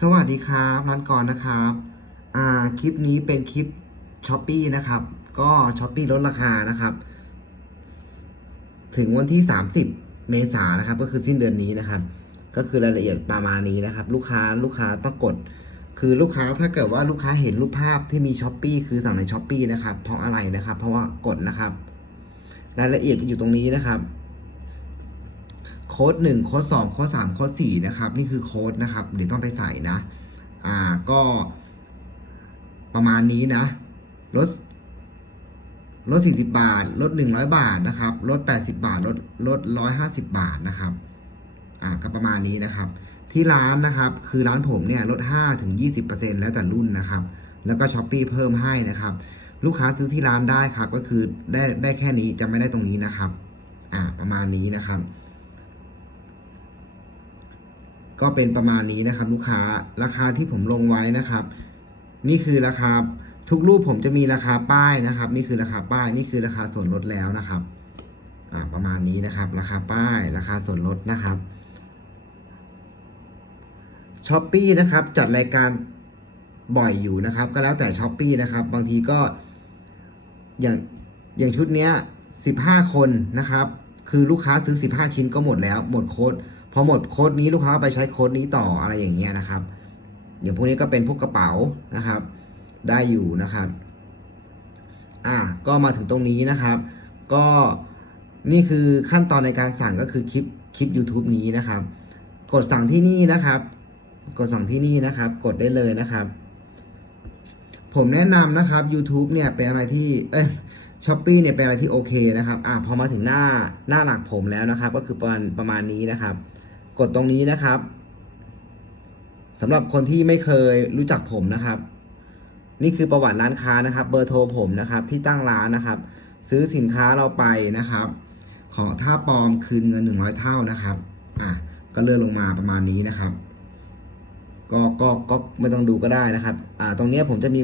สวัสดีครับร้านกรนะครับอ่าคลิปนี้เป็นคลิปช้อปปีนะครับ ก็ช้อปปีลดราคานะครับ ถึงวันที่ 30 เมษายนนะครับ ก็คือสิ้นเดือนนี้นะครับ ก็คือรายละเอียดประมาณนี้นะครับ ลูกค้าลูกค้าต้องกด คือลูกค้าถ้าเกิดว่าลูกค้าเห็นรูปภาพที่มีช้อปปีคือสั่งในช้อปปีนะครับเพราะอะไรนะครับ เพราะว่ากดนะครับ รายละเอียดอยู่ตรงนี้นะครับ โค้ดหนึ่งโค้ดสองโค้ดสามโค้ดสี่นะครับ นี่คือโค้ดนะครับเดี๋ยวต้องไปใส่นะ อ่าก็ประมาณนี้นะลดลดสี่สิบาท ลดหนึ่งร้อยบาทนะครับลดแปดสิบาท ลดลดร้อยห้าสิบาทนะครับอ่าก็ประมาณนี้นะครับ ที่ร้านนะครับ คือร้านผมเนี่ยลดห้าถึงยี่สิบเปอร์เซ็นแล้วแต่รุ่นนะครับ แล้วก็ช้อปปีเพิ่มให้นะครับ ลูกค้าซื้อที่ร้านได้ครับ ก็คือได้ได้แค่นี้จะไม่ได้ตรงนี้นะครับ อ่าประมาณนี้นะครับ ก็เป็นประมาณนี้นะครับ ลูกค้าราคาที่ผมลงไว้นะครับ นี่คือราคาทุกรูปผมจะมีราคาป้ายนะครับ นี่คือราคาป้าย นี่คือราคาส่วนลดแล้วนะครับอ่าประมาณนี้นะครับ ราคาป้าย ราคาส่วนลดนะครับช้อปปีนะครับจัดรายการบ่อยอยู่นะครับ ก็แล้วแต่ช้อปปีนะครับ บางทีก็อย่างอย่างชุดเนี้ย15คนนะครับ คือลูกค้าซื้อ15ชิ้นก็หมดแล้ว หมดโค้ด พอหมดโค้ดนี้ลูกค้าไปใช้โค้ดนี้ต่ออะไรอย่างเงี้ยนะครับอย่างพวกนี้ก็เป็นพวกกระเป๋านะครับ ได้อยู่นะครับ อะก็มาถึงตรงนี้นะครับ ก็นี่คือขั้นตอนในการสั่งก็คือคลิปคลิป YouTube นี้นะครับ กดสั่งที่นี่นะครับ กดสั่งที่นี่นะครับ กดได้เลยนะครับ ผมแนะนำนะครับ YouTube เนี่ยเป็นอะไรที่เอ้ยช้อปปีเนี่ยเป็นอะไรที่โอเคนะครับ อะพอมาถึงหน้าหน้าหลักผมแล้วนะครับ ก็คือประมาณประมาณนี้นะครับ กดตรงนี้นะครับสำหรับคนที่ไม่เคยรู้จักผมนะครับ นี่คือประวัติร้านค้านะครับ เบอร์โทรผมนะครับที่ตั้งร้านนะครับ ซื้อสินค้าเราไปนะครับ ขอถ้าปลอมคืนเงิน 100 เท่านะครับอะก็เลื่อนลงมาประมาณนี้นะครับ ก็ก็ก็ไม่ต้องดูก็ได้นะครับอ่าตรงนี้ผมจะมี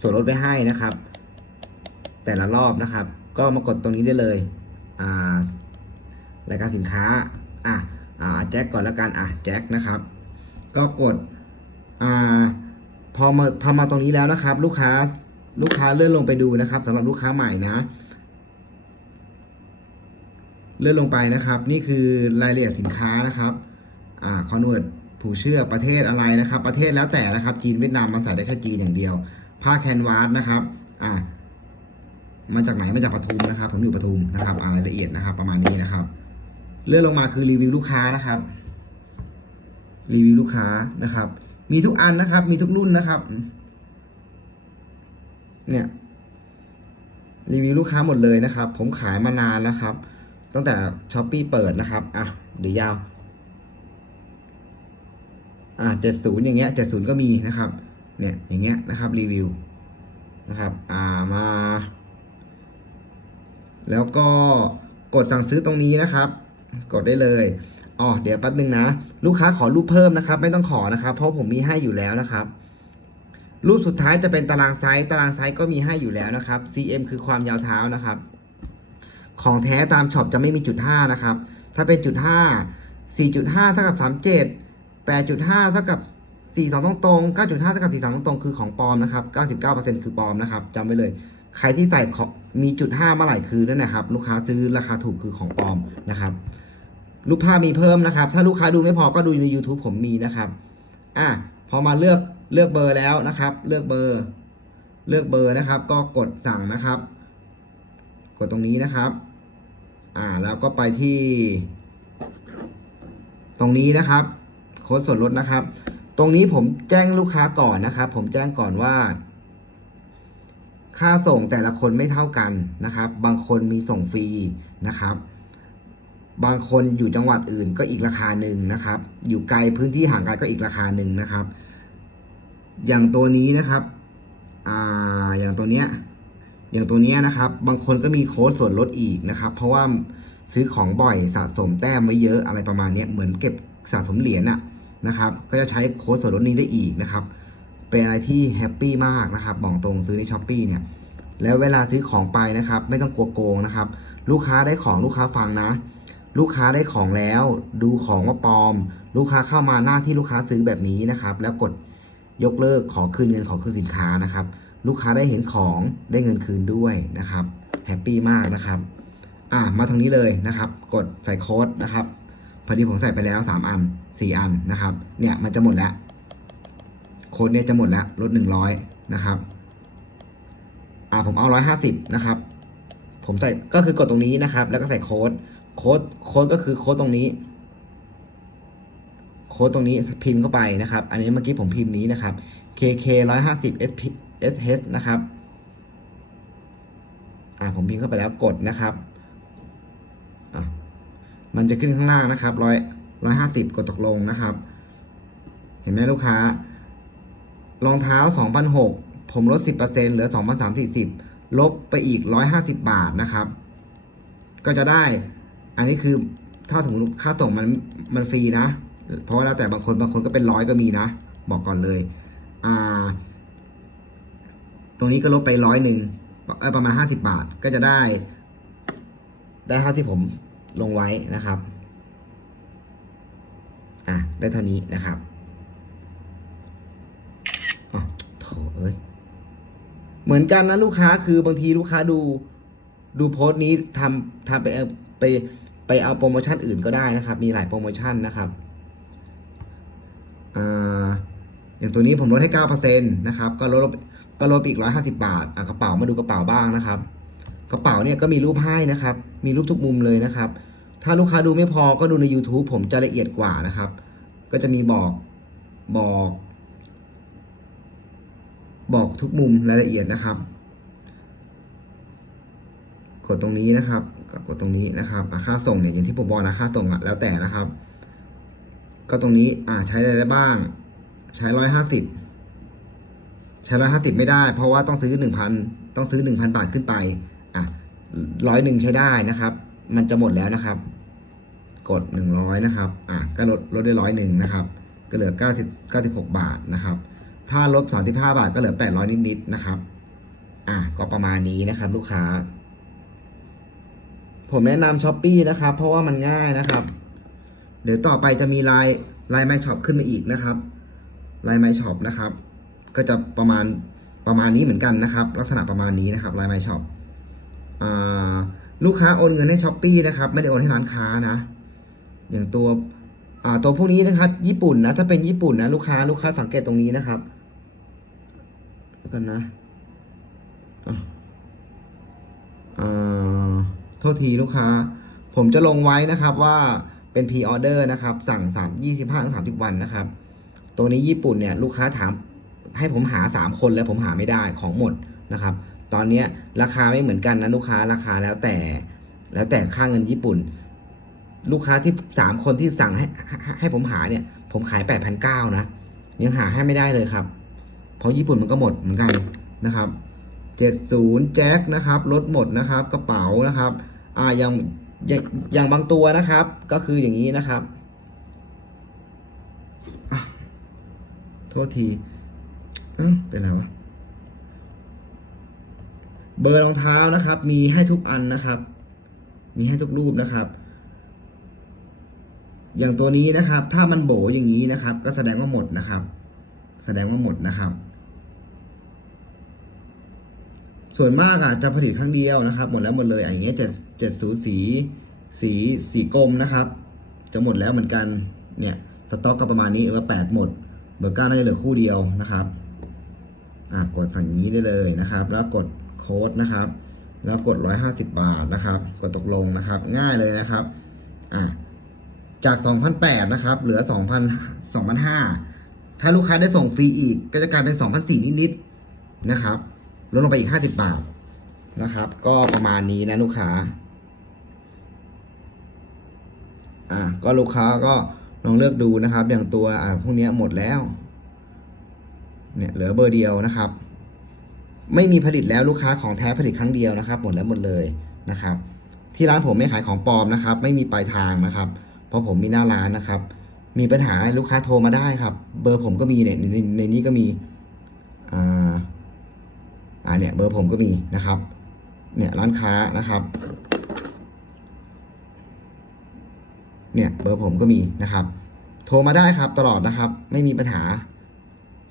ส่วนลดไว้ให้นะครับ แต่ละรอบนะครับ ก็มากดตรงนี้ได้เลยอ่ารายการสินค้าอะ อ่าแจ็คก่อนล้วกันอะแจ็คนะครับ ก็กดอ่าพอมาพอมาตรงนี้แล้วนะครับ ลูกค้าลูกค้าเลื่อนลงไปดูนะครับสำหรับลูกค้าใหม่นะ เลื่อนลงไปนะครับ นี่คือรายละเอียดสินค้านะครับอ่าคอนเวิร์ตผูกเชือกประเทศอะไรนะครับ ประเทศแล้วแต่นะครับ จีนเวียดนามมันใส่ได้แค่จีนอย่างเดียว ผ้าแคนวาสนะครับอ่ามาจากไหนมาจากปทุมนะครับ ผมอยู่ปทุมนะครับอ่ารายละเอียดนะครับ ประมาณนี้นะครับ เลื่อนลงมาคือรีวิวลูกค้านะครับ รีวิวลูกค้านะครับ มีทุกอันนะครับ มีทุกรุ่นนะครับ เนี่ย รีวิวลูกค้าหมดเลยนะครับ ผมขายมานานแล้วครับ ตั้งแต่ช้อปปีเปิดนะครับ อะ เดี๋ยวยาว อะเจ็ดศูนย์อย่างเงี้ยเจ็ดศูนย์ก็มีนะครับ เนี่ย อย่างเงี้ยนะครับ รีวิวนะครับ อ่า มา แล้วก็กดสั่งซื้อตรงนี้นะครับ กดได้เลยอ๋อเดี๋ยวแป๊บนึงนะ ลูกค้าขอรูปเพิ่มนะครับ ไม่ต้องขอนะครับ เพราะผมมีให้อยู่แล้วนะครับ รูปสุดท้ายจะเป็นตารางไซส์ตารางไซส์ก็มีให้อยู่แล้วนะครับ cm คือความยาวเท้านะครับ ของแท้ตามช็อปจะไม่มีจุด5นะครับ ถ้าเป็นจุด5 4.5เท่ากับ37 8.5เท่ากับ42ตรงตรงๆ9.5เท่ากับ43ตรงตรงๆคือของปลอมนะครับ99%คือปลอมนะครับจำไว้เลย ใครที่ใส่มีจุด5เมื่อไหร่คือนั่นนะครับ ลูกค้าซื้อราคาถูกคือของปลอมนะครับ รูปภาพมีเพิ่มนะครับ ถ้าลูกค้าดูไม่พอก็ดูใน YouTube ผมมีนะครับอะพอมาเลือกเลือกเบอร์แล้วนะครับ เลือกเบอร์ เลือกเบอร์นะครับ ก็กดสั่งนะครับ กดตรงนี้นะครับ อ่าแล้วก็ไปที่ ตรงนี้นะครับ โค้ดส่วนลดนะครับ ตรงนี้ผมแจ้งลูกค้าก่อนนะครับ ผมแจ้งก่อนว่า ค่าส่งแต่ละคนไม่เท่ากันนะครับ บางคนมีส่งฟรีนะครับ บางคนอยู่จังหวัดอื่นก็อีกราคาหนึ่งนะครับ อยู่ไกลพื้นที่ห่างไกลก็อีกราคาหนึ่งนะครับ อย่างตัวนี้นะครับอ่าอย่างตัวเนี้ยอย่างตัวเนี้ยนะครับ บางคนก็มีโค้ดส่วนลดอีกนะครับ เพราะว่าซื้อของบ่อยสะสมแต้มไว้เยอะอะไรประมาณนี้เหมือนเก็บสะสมเหรียญอะนะครับ ก็จะใช้โค้ดส่วนลดนี้ได้อีกนะครับ เป็นอะไรที่แฮปปี้มากนะครับบอกตรงซื้อในช้อปปีเนี่ย แล้วเวลาซื้อของไปนะครับ ไม่ต้องกลัวโกงนะครับ ลูกค้าได้ของลูกค้าฟังนะ ลูกค้าได้ของแล้ว ดูของว่าปลอม ลูกค้าเข้ามาหน้าที่ลูกค้าซื้อแบบนี้นะครับ แล้วกดยกเลิกขอคืนเงินขอคืนสินค้านะครับ ลูกค้าได้เห็นของได้เงินคืนด้วยนะครับแฮปปี้มากนะครับอะมาทางนี้เลยนะครับ กดใส่โค้ดนะครับพอดีผมใส่ไปแล้ว 3 อัน 4 อันนะครับ เนี่ยมันจะหมดแล้ว โค้ดเนี่ยจะหมดแล้วลด100นะครับอ่าผมเอา 150นะครับ ผมใส่ก็คือกดตรงนี้นะครับ แล้วก็ใส่โค้ด โค้ดโค้ดก็คือโค้ดตรงนี้ โค้ดตรงนี้พิมพ์เข้าไปนะครับ อันนี้เมื่อกี้ผมพิมพ์นี้นะครับ KK 150 SP SH นะครับ อ่าผมพิมพ์เข้าไปแล้วกดนะครับ อะมันจะขึ้นข้างล่างนะครับร้อยร้อยห้าสิบกดตกลงนะครับ เห็นไหมลูกค้ารองเท้าสองพันหกผมลดสิบเปอร์เซ็นเหลือสองพันสามสี่สิบลบไปอีกร้อยห้าสิบบาทนะครับ ก็จะได้ อันนี้คือถ้าสมมติค่าส่งมันมันฟรีนะ เพราะว่าแล้วแต่บางคนบางคนก็เป็นร้อยก็มีนะ บอกก่อนเลย อ่า ตรงนี้ก็ลบไปร้อยหนึ่งประมาณห้าสิบาทก็จะได้ ได้เท่าที่ผมลงไว้นะครับ อะได้เท่านี้นะครับอ๋อโถเอ้ยเหมือนกันนะลูกค้าคือบางทีลูกค้าดูดูโพสต์นี้ทำทำไปไป ไปเอาโปรโมชั่นอื่นก็ได้นะครับ มีหลายโปรโมชั่นนะครับออย่างตัวนี้ผมลดให้เก้าเปอร์เซ็นะครับก็ลดก็ลดอีกร้อยห้าสิบาทอะกระเป๋ามาดูกระเป๋าบ้างนะครับ กระเป๋าเนี่ยก็มีรูปให้นะครับ มีรูปทุกมุมเลยนะครับ ถ้าลูกค้าดูไม่พอก็ดูใน YouTube ผมจะละเอียดกว่านะครับ ก็จะมีบอกบอก บอกทุกมุมรายละเอียดนะครับ กดตรงนี้นะครับ ก็กดตรงนี้นะครับค่าส่งเนี่ยอย่างที่ผมบอกนะค่าส่งอะแล้วแต่นะครับ ก็ตรงนี้อ่าใช้อะไรได้บ้าง ใช้ร้อยห้าสิบใช้ร้อยห้าสิบไม่ได้ เพราะว่าต้องซื้อหนึ่งพันต้องซื้อหนึ่งพันบาทขึ้นไปอะร้อยหนึ่งใช้ได้นะครับ มันจะหมดแล้วนะครับ กดหนึ่งร้อยนะครับอะก็ลดลดได้ร้อยหนึ่งนะครับ ก็เหลือเก้าสิบเก้าสิบหกบาทนะครับ ถ้าลบสามสิบห้าบาทก็เหลือแปดร้อยนิดๆนะครับ อะก็ประมาณนี้นะครับ ลูกค้า ผมแนะนำช้อปปีนะครับ เพราะว่ามันง่ายนะครับ เดี๋ยวต่อไปจะมีไลน์ไลน์ไมช็อปขึ้นมาอีกนะครับไลน์ไมช็อปนะครับ ก็จะประมาณประมาณนี้เหมือนกันนะครับ ลักษณะประมาณนี้นะครับไลน์ไมช็อปลูกค้าโอนเงินให้ช้อปปีนะครับไม่ได้โอนให้ร้านค้านะ อย่างตัวตัวพวกนี้นะครับ ญี่ปุ่นนะถ้าเป็นญี่ปุ่นนะลูกค้าลูกค้าสังเกตตรงนี้นะครับกันนะอะอ่า โทษทีลูกค้า ผมจะลงไว้นะครับว่าเป็น p ีออเดอร์นะครับ สั่งสามยี่สิบห้าถึงสามสิบวันนะครับ ตัวนี้ญี่ปุ่นเนี่ยลูกค้าถามให้ผมหาสามคนแล้วผมหาไม่ได้ของหมดนะครับ ตอนนี้ราคาไม่เหมือนกันนะลูกค้าราคาแล้วแต่ แล้วแต่ค่าเงินญี่ปุ่น ลูกค้าที่สามคนที่สั่งให้ให้ให้ผมหาเนี่ย ผมขายแปดพันเก้านะยังหาให้ไม่ได้เลยครับ เพราะญี่ปุ่นมันก็หมดเหมือนกันนะครับ เจ็ดศูนย์แจ็คนะครับลดหมดนะครับกระเป๋านะครับอ่าอย่างอย่างอย่างบางตัวนะครับ ก็คืออย่างนี้นะครับโทษทีเอ้าเป็นไรวะเบอร์รองเท้านะครับ มีให้ทุกอันนะครับ มีให้ทุกรูปนะครับ อย่างตัวนี้นะครับ ถ้ามันโบอย่างนี้นะครับ ก็แสดงว่าหมดนะครับ แสดงว่าหมดนะครับ ส่วนมากอะจะผลิตครั้งเดียวนะครับ หมดแล้วหมดเลยอย่างเงี้ยเจ็ดเจ็ดศูนย์สีสีสีกรมนะครับ จะหมดแล้วเหมือนกันเนี่ยสต็อกก็ประมาณนี้หรือว่าแปดหมดเบอร์เก้าน่าจะเหลือคู่เดียวนะครับอ่ากดสั่งอย่างนี้ได้เลยนะครับ แล้วกดโค้ดนะครับ แล้วกด 150 บาทนะครับ กดตกลงนะครับ ง่ายเลยนะครับอ่าจาก 2,008นะครับ เหลือ 2,000 2,005ถ้าลูกค้าได้ส่งฟรีอีก ก็จะกลายเป็น 2,004นิดๆนะครับ ลดลงไปอีก 50 บาทนะครับ ก็ประมาณนี้นะลูกค้า อ่าก็ลูกค้าก็ลองเลือกดูนะครับ อย่างตัวอ่าพวกนี้หมดแล้ว เนี่ยเหลือเบอร์เดียวนะครับ ไม่มีผลิตแล้วลูกค้าของแท้ผลิตครั้งเดียวนะครับ หมดแล้วหมดเลยนะครับ ที่ร้านผมไม่ขายของปลอมนะครับ ไม่มีปลายทางนะครับ เพราะผมมีหน้าร้านนะครับ มีปัญหาลูกค้าโทรมาได้ครับ เบอร์ผมก็มีเนี่ยในในนี้ก็มีอ่า อ่าเนี่ยเบอร์ผมก็มีนะครับ เนี่ยร้านค้านะครับ เนี่ยเบอร์ผมก็มีนะครับ โทรมาได้ครับตลอดนะครับ ไม่มีปัญหา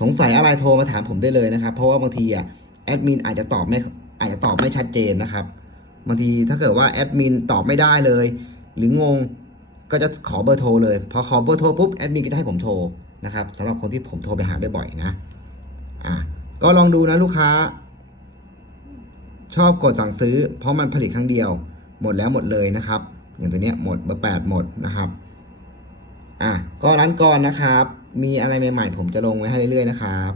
สงสัยอะไรโทรมาถามผมได้เลยนะครับ เพราะว่าบางทีอะแอดมินอาจจะตอบไม่อาจจะตอบไม่ชัดเจนนะครับบางทีถ้าเกิดว่าแอดมินตอบไม่ได้เลย หรืองงก็จะขอเบอร์โทรเลย พอขอเบอร์โทรปุ๊บแอดมินก็จะให้ผมโทรนะครับสำหรับคนที่ผมโทรไปหาบ่อยๆนะ อะก็ลองดูนะลูกค้า ชอบกดสั่งซื้อ เพราะมันผลิตครั้งเดียว หมดแล้วหมดเลยนะครับ อย่างตัวเนี้ยหมดเบอร์แปดหมดนะครับอะก็ร้านก่อนนะครับ มีอะไรใหม่ๆ ผมจะลงไว้ให้เรื่อยๆนะครับ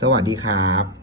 สวัสดีครับ